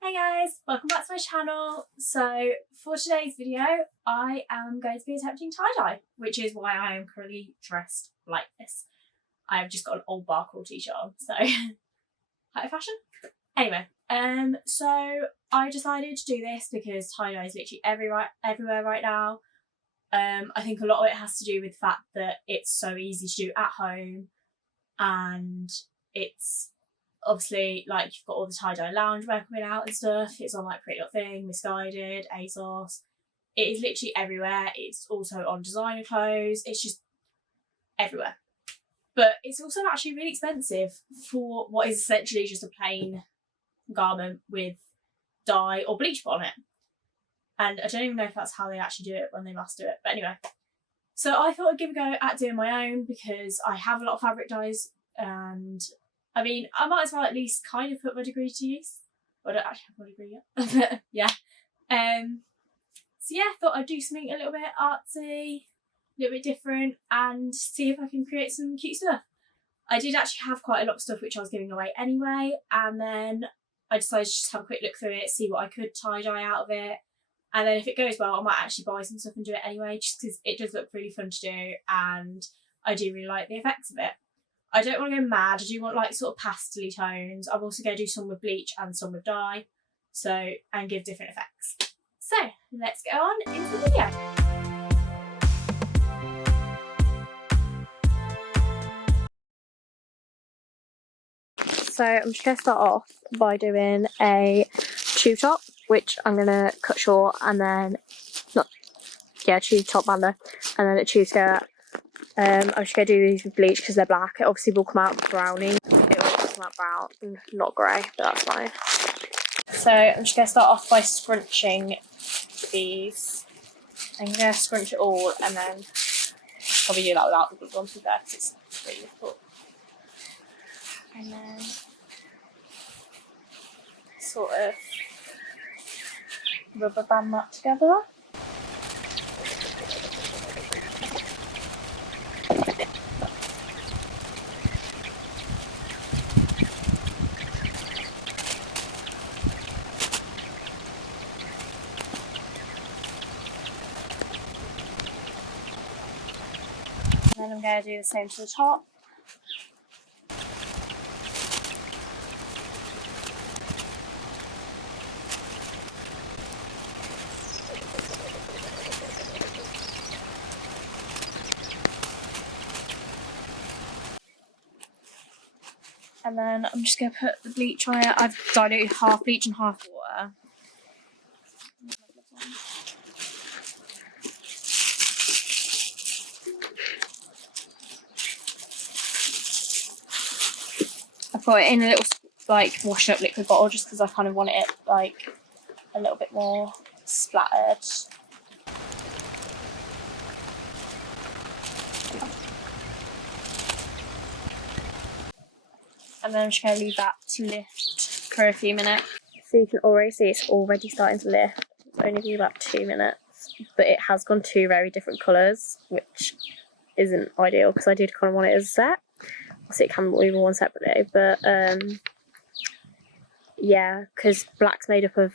Hey guys, welcome back to my channel. So for today's video, I am going to be attempting tie-dye, which is why I am currently dressed like this. I have just got an old Barclaw t-shirt on, so high fashion. Anyway, so I decided to do this because tie-dye is literally everywhere right now. I think a lot of it has to do with the fact that it's so easy to do at home, and it's obviously like you've got all the tie-dye loungewear coming out and stuff. It's on like Pretty Little Thing, Misguided, ASOS. It is literally everywhere. It's also on designer clothes. It's just everywhere. But it's also actually really expensive for what is essentially just a plain garment with dye or bleach put on it. And I don't even know if that's how they actually do it when they must do it. But anyway, so I thought I'd give a go at doing my own because I have a lot of fabric dyes, and I mean, I might as well at least kind of put my degree to use. I don't actually have my degree yet. But yeah. So yeah, I thought I'd do something a little bit artsy, a little bit different, and see if I can create some cute stuff. I did actually have quite a lot of stuff which I was giving away anyway, and then I decided to just have a quick look through it, see what I could tie-dye out of it. And then if it goes well, I might actually buy some stuff and do it anyway, just because it does look really fun to do, and I do really like the effects of it. I don't want to go mad. I do want like sort of pastel tones. I'm also going to do some with bleach and some with dye, so and give different effects. So let's get on into the video. So I'm just going to start off by doing a tube top, which I'm going to cut short, and then tube top banda, and then a tube skirt. I'm just going to do these with bleach because they're black. It obviously will come out browny. It will come out brown, not grey, but that's fine. So I'm just going to start off by scrunching these. I'm going to scrunch it all, and then probably do that without the glue on to there because it's really difficult. And then sort of rubber band that together. And then I'm going to do the same to the top. And then I'm just going to put the bleach on it. I've diluted half bleach and half water. I've got it in a little like wash up liquid bottle just because I kind of want it like a little bit more splattered. And then I'm just going to leave that to lift for a few minutes. So you can already see it's already starting to lift. It's only been about 2 minutes, but it has gone two very different colours, which isn't ideal because I did kind of want it as a set. Obviously it can be worn separately, but yeah, because black's made up of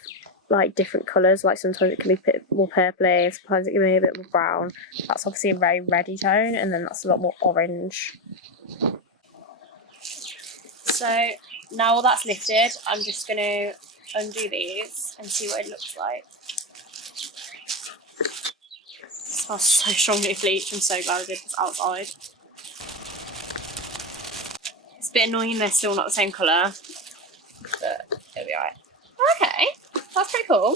like different colours, like sometimes it can be a bit more purpley, sometimes it can be a bit more brown. That's obviously a very reddy tone, and then that's a lot more orange. So now all that's lifted, I'm just going to undo these and see what it looks like. It smells so strongly of bleach. I'm so glad I did this outside. It's a bit annoying they're still not the same colour, but it'll be alright. Okay, that's pretty cool.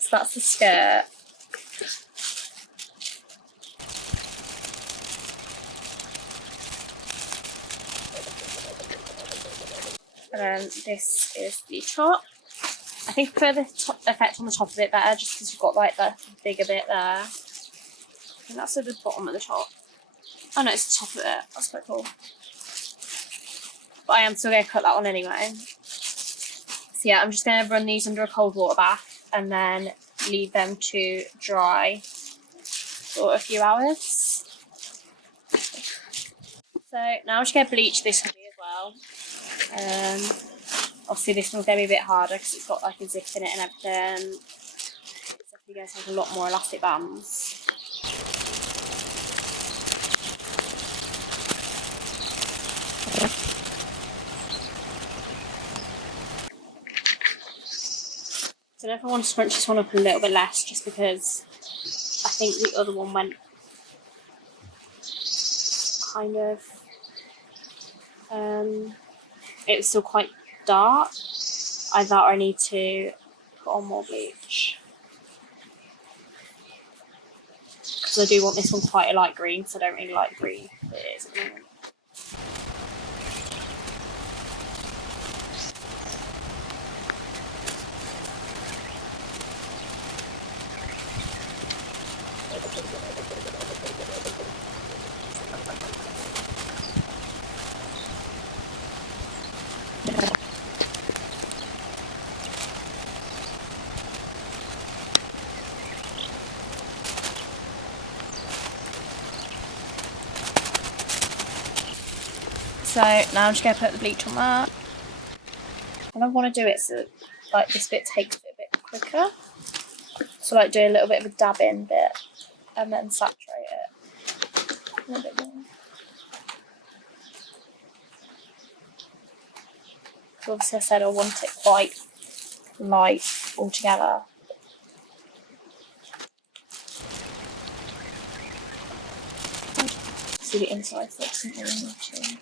So that's the skirt. And then this is the top. I think I prefer the top effect on the top a bit better just because you've got like the bigger bit there. I think that's at the bottom of the top. Oh no, it's the top of it. That's quite cool. But I am still going to cut that one anyway. So yeah, I'm just going to run these under a cold water bath and then leave them to dry for a few hours. So now I'm just going to bleach this hoodie as well. Obviously this one's going to be a bit harder because it's got like a zip in it and everything. It's definitely going to take a lot more elastic bands. So if I want to scrunch this one up a little bit less, just because I think the other one went kind of, it was still quite dark. I thought I need to put on more bleach. Because I do want this one quite a light green, because I don't really like green. It is at the moment. So now I'm just going to put the bleach on that. And I want to do it so like this bit takes it a bit quicker. So like do a little bit of a dab in bit and then saturate it a little bit more. So obviously I said I want it quite light altogether. See the inside so it doesn't really need to.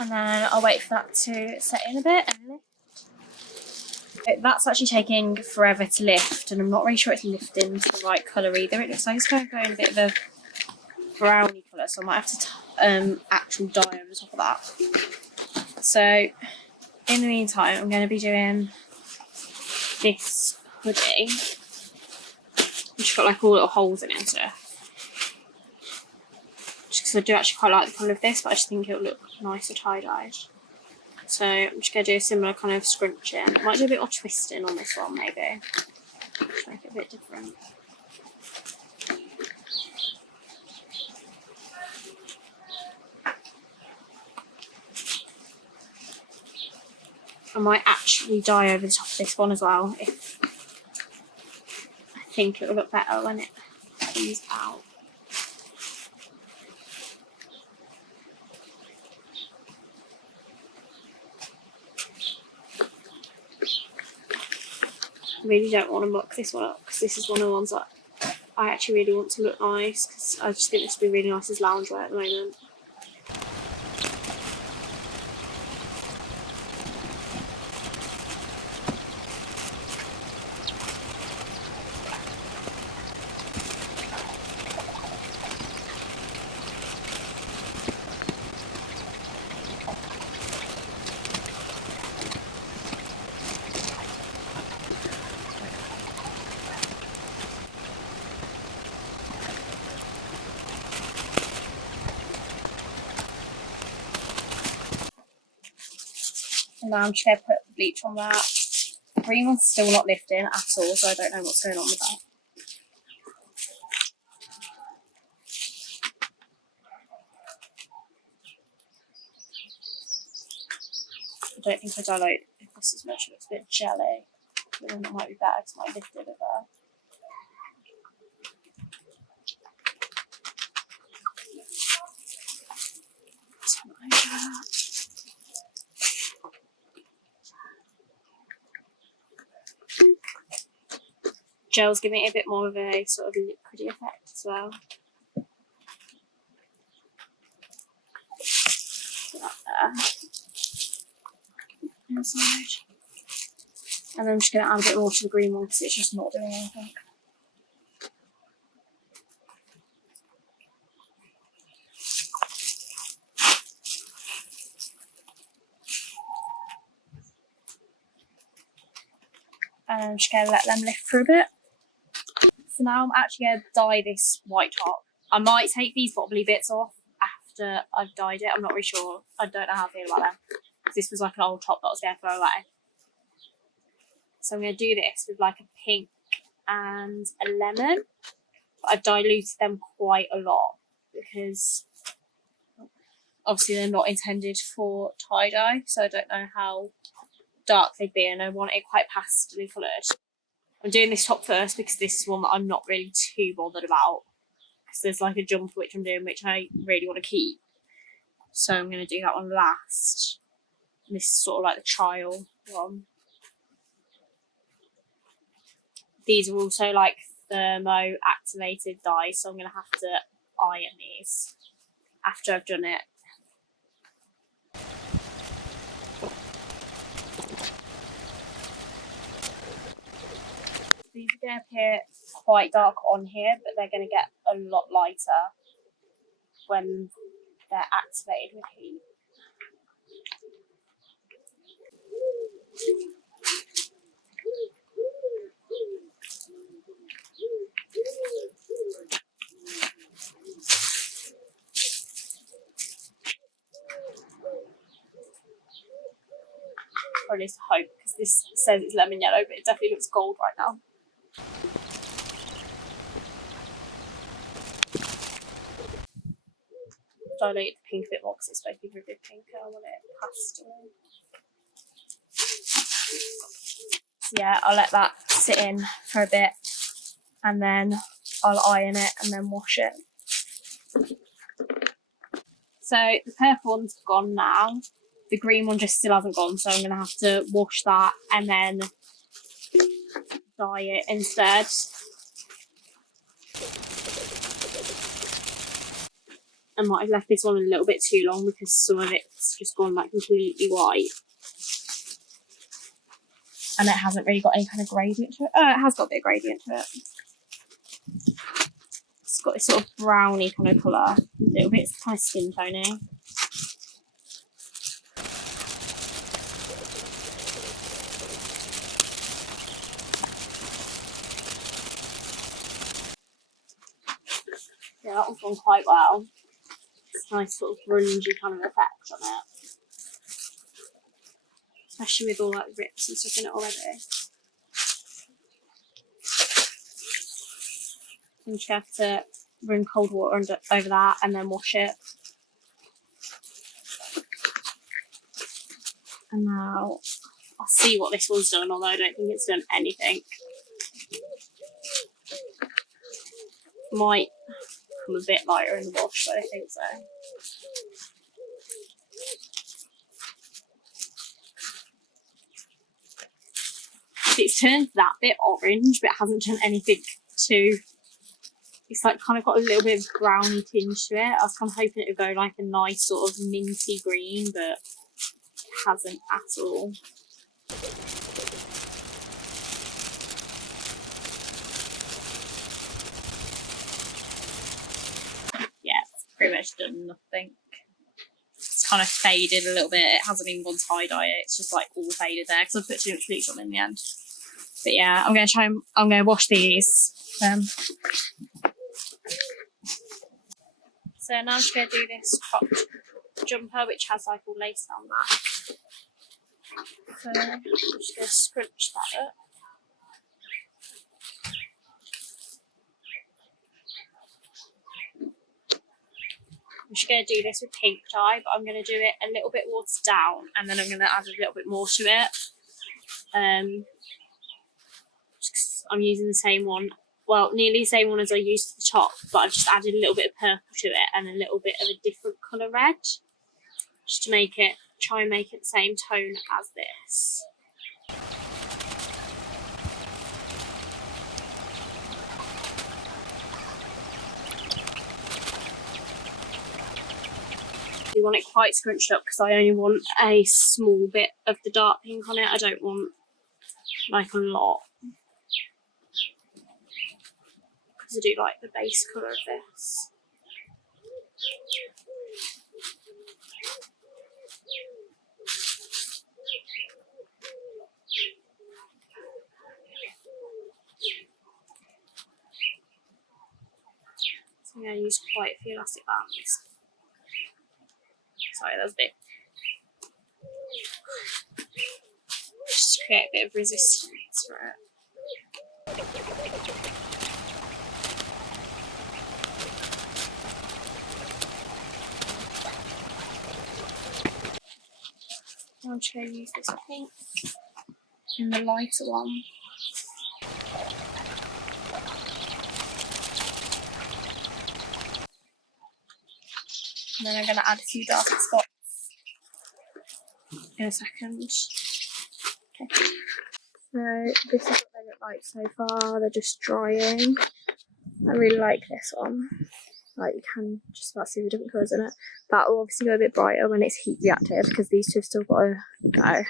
And then I'll wait for that to set in a bit and lift. That's actually taking forever to lift, and I'm not really sure it's lifting to the right colour either. It looks like it's going to go in a bit of a browny colour, so I might have to actual dye over the top of that. So in the meantime, I'm going to be doing this hoodie, which got like all little holes in it and stuff. Just because I do actually quite like the colour of this, but I just think it'll look nicer tie-dyed. So I'm just going to do a similar kind of scrunching. I might do a bit more twisting on this one maybe, to make it a bit different. I might actually dye over the top of this one as well, if I think it will look better when it comes out. I really don't want to muck this one up because this is one of the ones that I actually really want to look nice, because I just think this would be really nice as loungewear at the moment. And now I'm just going to put the bleach on that. The green one's still not lifting at all, so I don't know what's going on with that. I don't think I dilute this as much, it looks a bit jelly. But then that might be better because it might lift it a bit there. Gel's giving it a bit more of a sort of liquidy effect as well. Put that there. Inside. And then I'm just going to add a bit more to the green one because it's just not doing anything. And I'm just going to let them lift for a bit. So now I'm actually going to dye this white top. I might take these bobbly bits off after I've dyed it. I'm not really sure. I don't know how I feel about them. This was like an old top that I was going to throw away. So I'm going to do this with like a pink and a lemon. But I've diluted them quite a lot because obviously they're not intended for tie-dye, so I don't know how dark they'd be, and I want it quite pastely coloured. I'm doing this top first because this is one that I'm not really too bothered about, because there's like a jumper which I'm doing which I really want to keep. So I'm going to do that one last. And this is sort of like the trial one. These are also like thermo activated dyes, so I'm going to have to iron these after I've done it. These are going to appear quite dark on here, but they're going to get a lot lighter when they're activated with heat. Or at least I hope, because this says it's lemon yellow, but it definitely looks gold right now. Dilute the pink a bit more because it's supposed to be vivid pink and I want it pastel. So yeah, I'll let that sit in for a bit and then I'll iron it and then wash it. So the purple one's gone now. The green one just still hasn't gone, so I'm going to have to wash that and then dye it instead. I might have left this one a little bit too long because some of it's just gone like completely white. And it hasn't really got any kind of gradient to it. Oh, it has got a bit of gradient to it. It's got this sort of browny kind of colour. A little bit kind of skin tony. Yeah, that one's gone quite well. It's a nice sort of grungy kind of effect on it. Especially with all that rips and stuff in it already. You just have to run cold water over that and then wash it. And now I'll see what this one's done, although I don't think it's done anything. Might come a bit lighter in the wash, but I think so. It's turned that bit orange, but it hasn't done anything to. It's like kind of got a little bit of browny tinge to it. I was kind of hoping it would go like a nice sort of minty green, but it hasn't at all. Yeah, it's pretty much done nothing. It's kind of faded a little bit. It hasn't even gone tie-dye. It's just like all faded there because I put too much bleach on in the end. But yeah, I'm going to wash these. So now I'm just going to do this hot jumper, which has like all lace down that. So I'm just going to scrunch that up. I'm just going to do this with pink dye, but I'm going to do it a little bit watered down, and then I'm going to add a little bit more to it. I'm using the same one, well, nearly the same one as I used for the top, but I've just added a little bit of purple to it and a little bit of a different colour red, just to make it, try and make it the same tone as this. You want it quite scrunched up because I only want a small bit of the dark pink on it. I don't want like a lot, because I do like the base colour of this. So I'm going to use quite a few elastic bands. Sorry, that was a bit. Just create a bit of resistance. best for it. I'm just going to use this pink in the lighter one. And then I'm going to add a few darker spots in a second. Okay. So this is what they look like so far. They're just drying. I really like this one. Like, you can just about see the different colours in it. That will obviously go a bit brighter when it's heat reactive because these two have still got to go.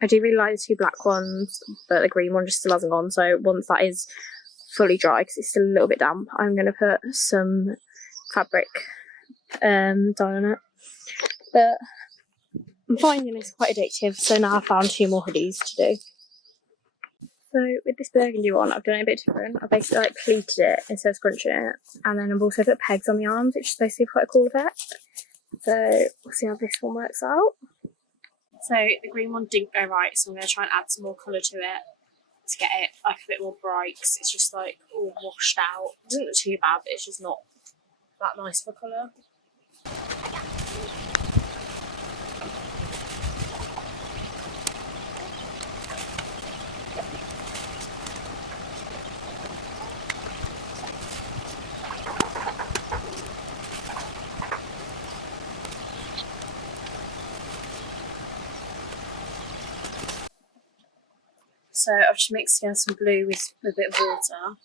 I do really like the two black ones, but the green one just still hasn't gone. So once that is fully dry, because it's still a little bit damp, I'm going to put some fabric dye on it. But I'm finding it's quite addictive, so now I've found 2 more hoodies to do. So with this burgundy one, I've done it a bit different. I basically like pleated it instead of scrunching it, and then I've also put pegs on the arms, which is supposed to be quite a cool effect. So we'll see how this one works out. So the green one didn't go right, so I'm going to try and add some more colour to it to get it like a bit more bright, because it's just like all washed out. It doesn't look too bad, but it's just not that nice for colour. So I've just mixed together some blue with a bit of water.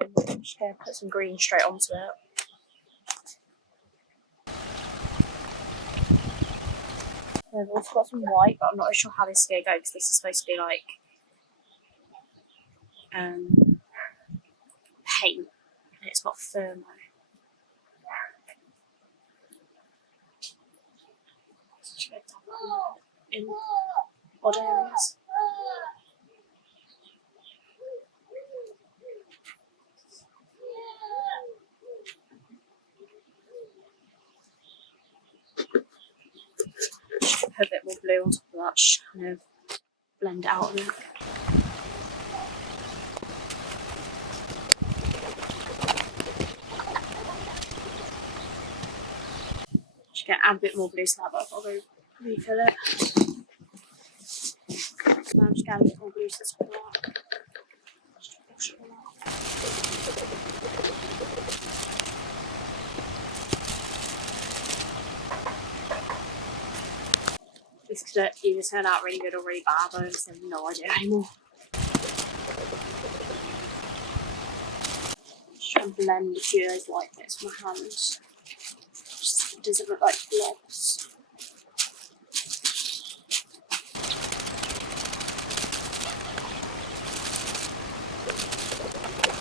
And then I'm just going to put some green straight onto it. I've also got some white, but I'm not really sure how this is going to go because this is supposed to be like paint, and it's got thermo. Just going to tap it in odd areas. Just put a bit more blue on top of that, just kind of blend it out a bit. Just going to add a bit more blue to that, but I'll go refill it. So I'm just going to add a bit more blue to the top of that. Just wash it all out. This could either turn out really good or really bad. I just have no idea anymore. Just try and blend a few of those white bits with my hands. Just doesn't look like blobs.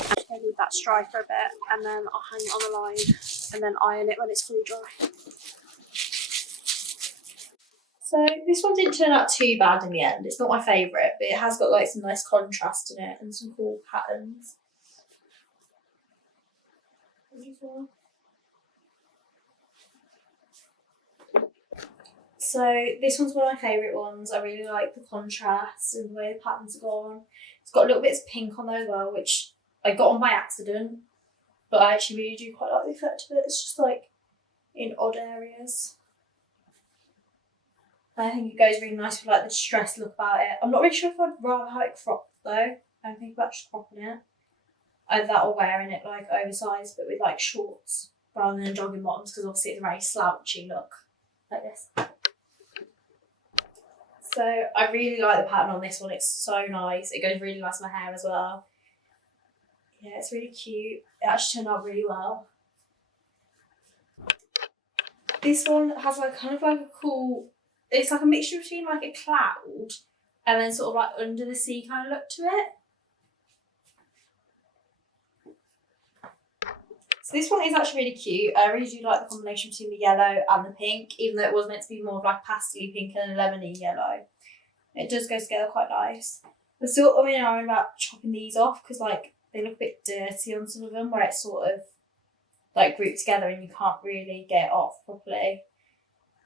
I'm just going to leave that dry for a bit, and then I'll hang it on the line and then iron it when it's fully dry. So this one didn't turn out too bad in the end. It's not my favourite, but it has got like some nice contrast in it and some cool patterns. So this one's one of my favourite ones. I really like the contrast and the way the patterns are gone. It's got little bits of pink on there as well, which I got on by accident, but I actually really do quite like the effect of it. It's just like in odd areas. I think it goes really nice with like the distressed look about it. I'm not really sure if I'd rather have it cropped though. I think about just cropping it. Either that or wearing it like oversized but with like shorts rather than jogging bottoms, because obviously it's a very slouchy look like this. So I really like the pattern on this one. It's so nice. It goes really nice with my hair as well. Yeah, it's really cute. It actually turned out really well. This one has like kind of like a cool, it's like a mixture between like a cloud and then sort of like under the sea kind of look to it. So this one is actually really cute. I really do like the combination between the yellow and the pink, even though it was meant to be more of like pastel pink and a lemony yellow. It does go together quite nice. I'm still I'm about chopping these off because like they look a bit dirty on some of them, where it's sort of like grouped together and you can't really get it off properly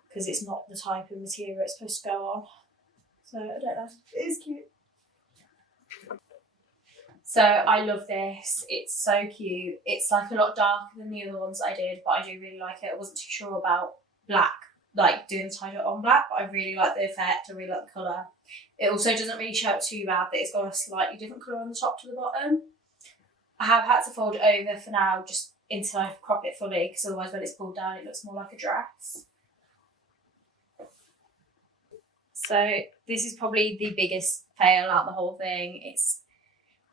because it's not the type of material it's supposed to go on. So I don't know. It is cute. So I love this. It's so cute. It's like a lot darker than the other ones I did, but I do really like it. I wasn't too sure about black, like doing the tie-dye on black, but I really like the effect. I really like the colour. It also doesn't really show up too bad that it's got a slightly different colour on the top to the bottom. I have had to fold it over for now just until I crop it fully, because otherwise when it's pulled down it looks more like a dress. So this is probably the biggest fail out of the whole thing.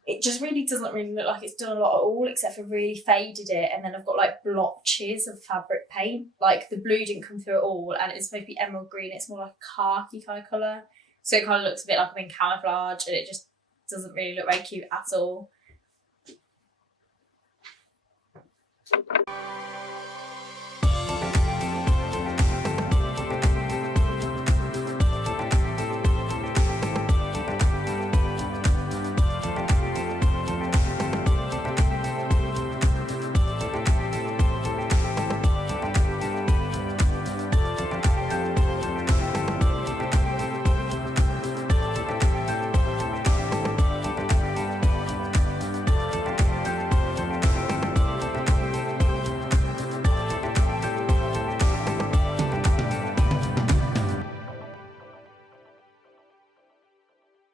It just really doesn't really look like it's done a lot at all, except for really faded it, and then I've got like blotches of fabric paint. Like the blue didn't come through at all, and it's supposed to be emerald green. It's more like a khaki kind of colour. So it kind of looks a bit like I'm in camouflage, and it just doesn't really look very cute at all.